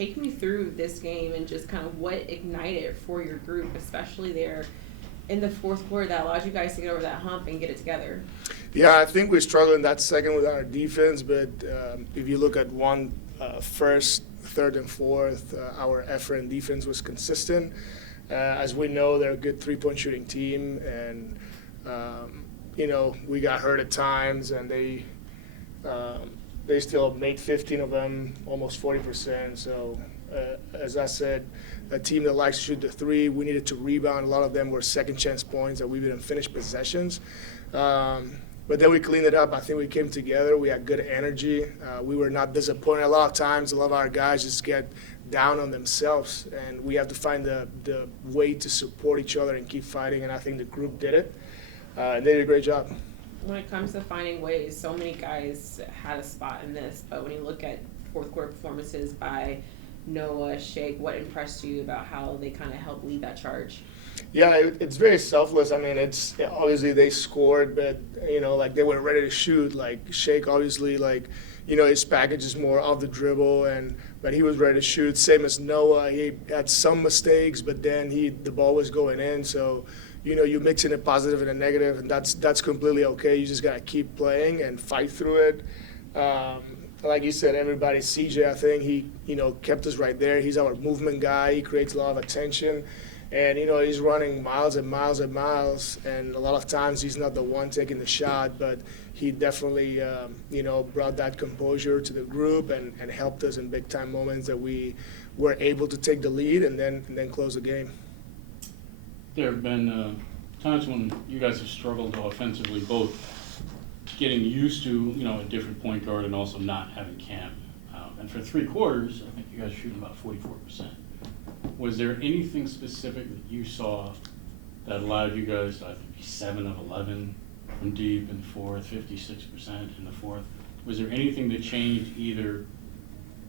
take me through this game and just kind of what ignited it for your group, especially there in the fourth quarter, that allowed you guys to get over that hump and get it together. Yeah, I think we struggled in that second with our defense, but if you look at first, third, and fourth, our effort and defense was consistent. As we know, they're a good three-point shooting team, and we got hurt at times, and they still made 15 of them, almost 40%. So, as I said, a team that likes to shoot the three, we needed to rebound. A lot of them were second-chance points that we didn't finish possessions. But then we cleaned it up. I think we came together. We had good energy. We were not disappointed. A lot of times, a lot of our guys just get down on themselves, and we have to find the way to support each other and keep fighting, and I think the group did it. And they did a great job. When it comes to finding ways, so many guys had a spot in this, but when you look at fourth quarter performances by Noah, Shake, what impressed you about how they kind of helped lead that charge? Yeah, it's very selfless. I mean, obviously they scored, but like they were ready to shoot. Like Shake, obviously, his package is more off the dribble, but he was ready to shoot. Same as Noah, he had some mistakes, but then the ball was going in. So, you mix in a positive and a negative, and that's completely okay. You just gotta keep playing and fight through it. Like you said, everybody, CJ, I think he kept us right there. He's our movement guy. He creates a lot of attention. And, he's running miles and miles and miles, and a lot of times he's not the one taking the shot, but he definitely, brought that composure to the group and helped us in big-time moments that we were able to take the lead and then close the game. There have been times when you guys have struggled offensively, both getting used to, a different point guard and also not having Cam. And for 3 quarters, I think you guys are shooting about 44%. Was there anything specific that you saw that allowed you guys to, I think, be 7 of 11 from deep in the fourth, 56% in the fourth? Was there anything that changed either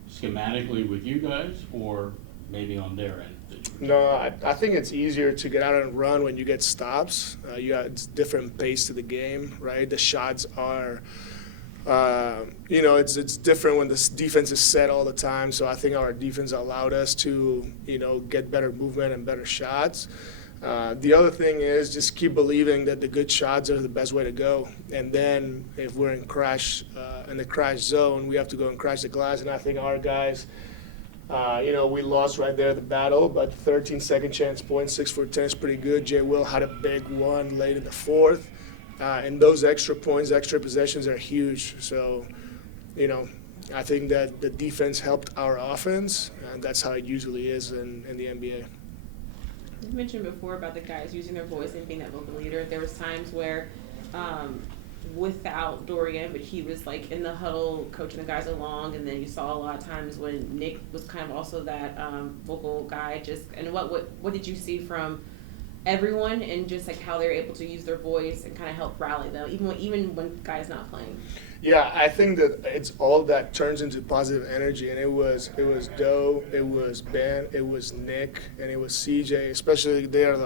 schematically with you guys or maybe on their end? No, I think it's easier to get out and run when you get stops. It's different pace to the game, right? The shots are... it's different when the defense is set all the time. So I think our defense allowed us to, get better movement and better shots. The other thing is just keep believing that the good shots are the best way to go. And then if we're in the crash zone, we have to go and crash the glass. And I think our guys, we lost right there the battle, but 13 second chance points, 6 for 10 is pretty good. Jay Will had a big one late in the fourth. And those extra points, extra possessions are huge. So, I think that the defense helped our offense, and that's how it usually is in the NBA. You mentioned before about the guys using their voice and being that vocal leader. There was times where without Dorian, but he was like in the huddle coaching the guys along, and then you saw a lot of times when Nick was kind of also that vocal guy. And what did you see from everyone and just like how they're able to use their voice and kind of help rally them, even when guys not playing? Yeah, I think that it's all that turns into positive energy, and it was Doe, it was Ben, it was Nick, and it was CJ. Especially they're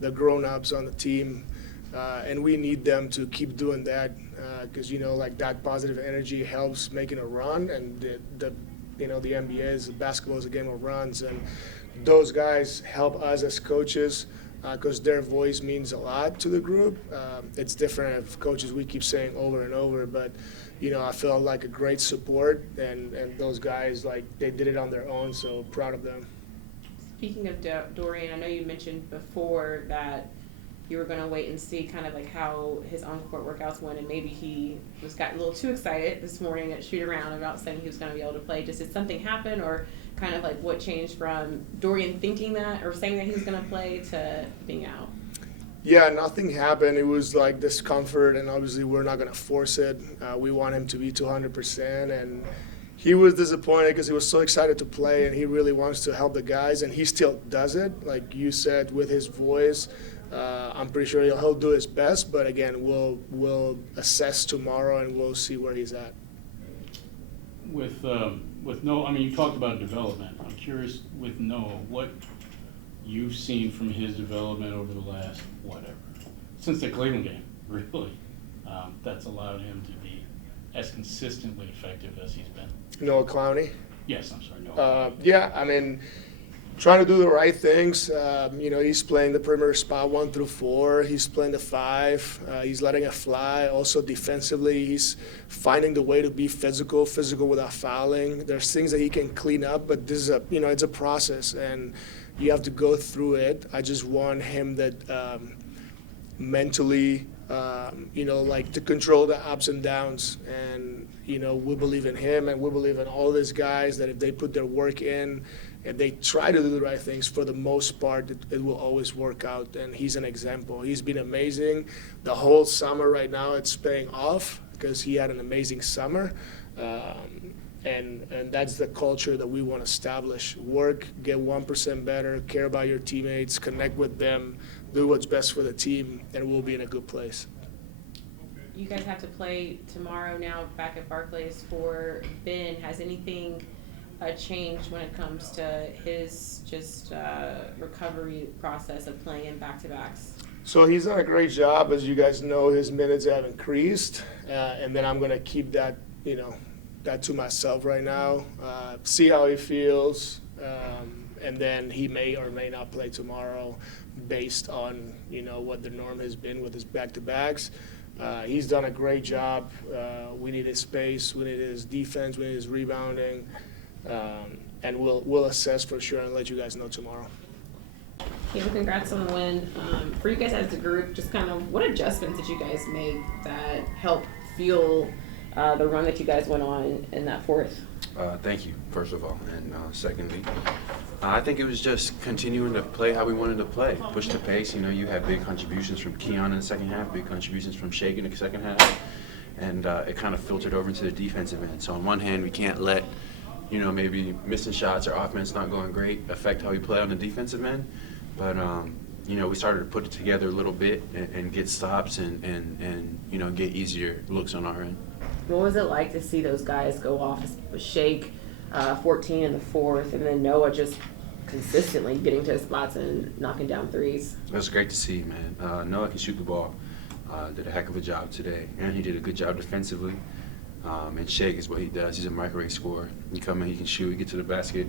the grown-ups on the team, and we need them to keep doing that because that positive energy helps making a run, and the NBA basketball is a game of runs, and those guys help us as coaches. Because their voice means a lot to the group. It's different if coaches we keep saying over and over, but I felt like a great support, and those guys, they did it on their own, so proud of them. Speaking of Dorian, I know you mentioned before that you were going to wait and see kind of like how his on-court workouts went, and maybe he got a little too excited this morning at shoot-around about saying he was going to be able to play. Did something happen, or kind of like what changed from Dorian thinking that or saying that he was going to play to being out? Yeah, nothing happened. It was like discomfort, and obviously we're not going to force it. We want him to be 200%, and he was disappointed because he was so excited to play, and he really wants to help the guys, and he still does it, like you said, with his voice. I'm pretty sure he'll do his best, but again, we'll assess tomorrow, and we'll see where he's at. With Noah, I mean, you talked about development. I'm curious with Noah, what you've seen from his development over the last, since the Cleveland game, really, that's allowed him to be as consistently effective as he's been. Noah Clowney? Yes, I'm sorry. No. Yeah, I mean, trying to do the right things. He's playing the perimeter spot 1 through 4. He's playing the 5. He's letting it fly. Also defensively, he's finding the way to be physical without fouling. There's things that he can clean up, but this is it's a process, and you have to go through it. I just want him that mentally, to control the ups and downs. And, we believe in him, and we believe in all these guys that if they put their work in and they try to do the right things, for the most part, it will always work out. And he's an example. He's been amazing. The whole summer right now, it's paying off because he had an amazing summer. And that's the culture that we want to establish. Work, get 1% better, care about your teammates, connect with them, do what's best for the team, and we'll be in a good place. You guys have to play tomorrow now back at Barclays for Ben. Has anything changed when it comes to his recovery process of playing in back-to-backs? So he's done a great job. As you guys know, his minutes have increased, and then I'm going to keep that, that to myself right now, see how he feels, and then he may or may not play tomorrow based on, what the norm has been with his back-to-backs. He's done a great job. We need his space, we need his defense, we need his rebounding, and we'll assess for sure and let you guys know tomorrow. Okay, well, congrats on the win. For you guys as a group, just kind of what adjustments did you guys make that help fuel the run that you guys went on in that fourth? Thank you, first of all. And secondly, I think it was just continuing to play how we wanted to play. Push the pace. You had big contributions from Keon in the second half, big contributions from Shake in the second half. And it kind of filtered over into the defensive end. So on one hand, we can't let, maybe missing shots or offense not going great affect how we play on the defensive end. But, we started to put it together a little bit and get stops and get easier looks on our end. What was it like to see those guys go off with Shake 14 in the fourth, and then Noah just consistently getting to his spots and knocking down threes? It was great to see, man. Noah can shoot the ball. Did a heck of a job today, and he did a good job defensively. And Shake is what he does. He's a microwave scorer. He come in, he can shoot, he get to the basket.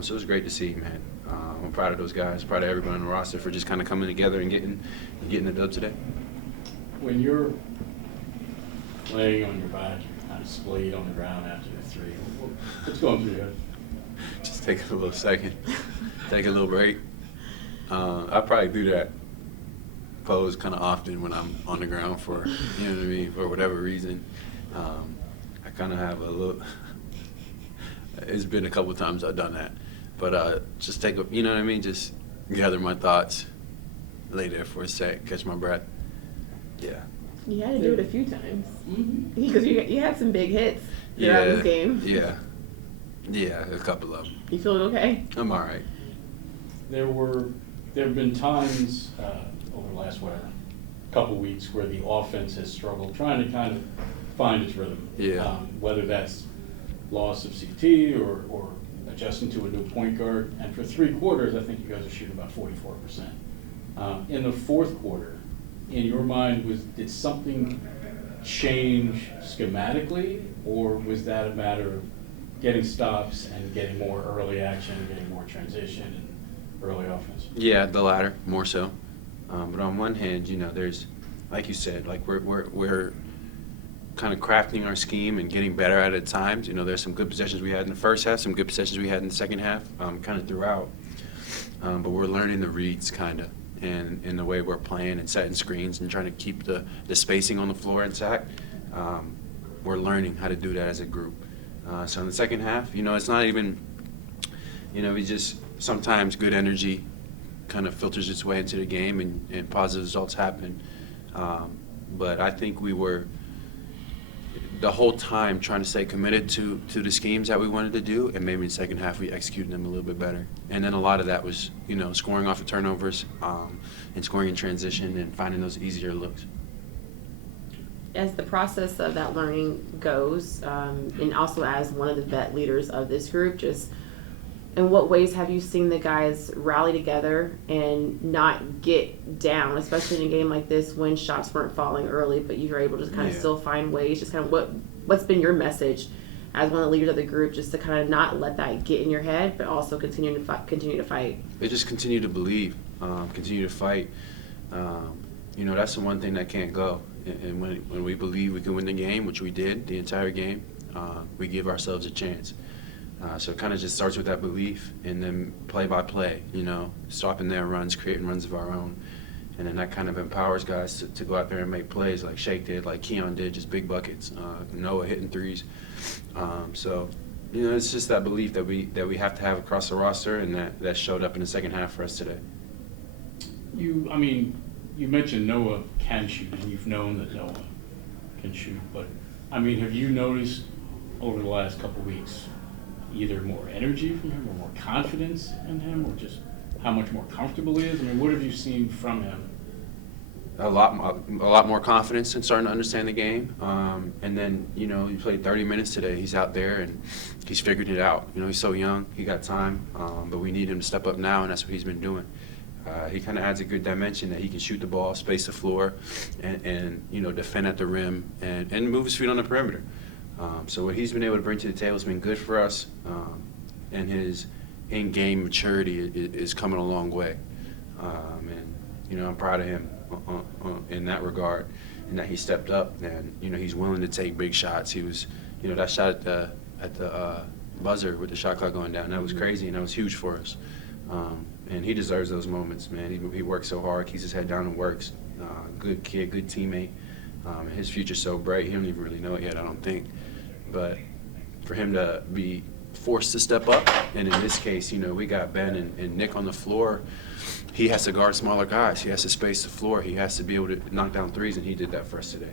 So it was great to see, man. I'm proud of those guys, proud of everybody on the roster for just kind of coming together and getting the dub today. When you're laying on your back, you're kind of splayed on the ground after the three. What's going through your head? Just take a little second, take a little break. I probably do that pose kind of often when I'm on the ground for, for whatever reason. I kind of have a little, it's been a couple of times I've done that. But just take just gather my thoughts, lay there for a sec, catch my breath. Yeah. You had to do it a few times. Because you had some big hits throughout this game. Yeah, a couple of them. You feeling okay? I'm all right. There have been times over the last couple weeks where the offense has struggled trying to kind of find its rhythm. Yeah. Whether that's loss of CT or adjusting to a new point guard. And for 3 quarters, I think you guys are shooting about 44%. In the fourth quarter, in your mind, did something change schematically, or was that a matter of getting stops and getting more early action, getting more transition and early offense? Yeah, the latter, more so. But on one hand, there's, like you said, like we're kind of crafting our scheme and getting better at it at times. There's some good possessions we had in the first half, some good possessions we had in the second half, kind of throughout. But we're learning the reads, kind of, and in the way we're playing and setting screens and trying to keep the spacing on the floor intact. We're learning how to do that as a group. So in the second half, it's not even, we just, sometimes good energy kind of filters its way into the game and positive results happen. But I think we were the whole time trying to stay committed to the schemes that we wanted to do, and maybe in the second half we executed them a little bit better. And then a lot of that was, scoring off of turnovers and scoring in transition and finding those easier looks. As the process of that learning goes, and also as one of the vet leaders of this group, just in what ways have you seen the guys rally together and not get down, especially in a game like this when shots weren't falling early, but you were able to kind of still find ways, just kind of what's been your message as one of the leaders of the group, just to kind of not let that get in your head, but also continue to fight? They just continue to believe, continue to fight. That's the one thing that can't go. And when we believe we can win the game, which we did the entire game, we give ourselves a chance. So it kind of just starts with that belief, and then play by play, stopping their runs, creating runs of our own. And then that kind of empowers guys to go out there and make plays like Shake did, like Keon did, just big buckets. Noah hitting threes. It's just that belief that we have to have across the roster, and that showed up in the second half for us today. You mentioned Noah can shoot, and you've known that Noah can shoot. But, have you noticed over the last couple weeks either more energy from him or more confidence in him, or just how much more comfortable he is? What have you seen from him? A lot more confidence in starting to understand the game. And then, he played 30 minutes today. He's out there, and he's figured it out. He's so young. He got time. But we need him to step up now, and that's what he's been doing. He kind of adds a good dimension that he can shoot the ball, space the floor, and defend at the rim, and move his feet on the perimeter. So what he's been able to bring to the table has been good for us, and his in-game maturity is coming a long way. And I'm proud of him in that regard, in that he stepped up, and he's willing to take big shots. He was, that shot at the buzzer with the shot clock going down, that was crazy, and that was huge for us. And he deserves those moments, man. He works so hard, keeps his head down and works. Good kid, good teammate. His future's so bright, he don't even really know it yet, I don't think. But for him to be forced to step up, and in this case, we got Ben and Nick on the floor, he has to guard smaller guys. He has to space the floor. He has to be able to knock down threes, and he did that for us today.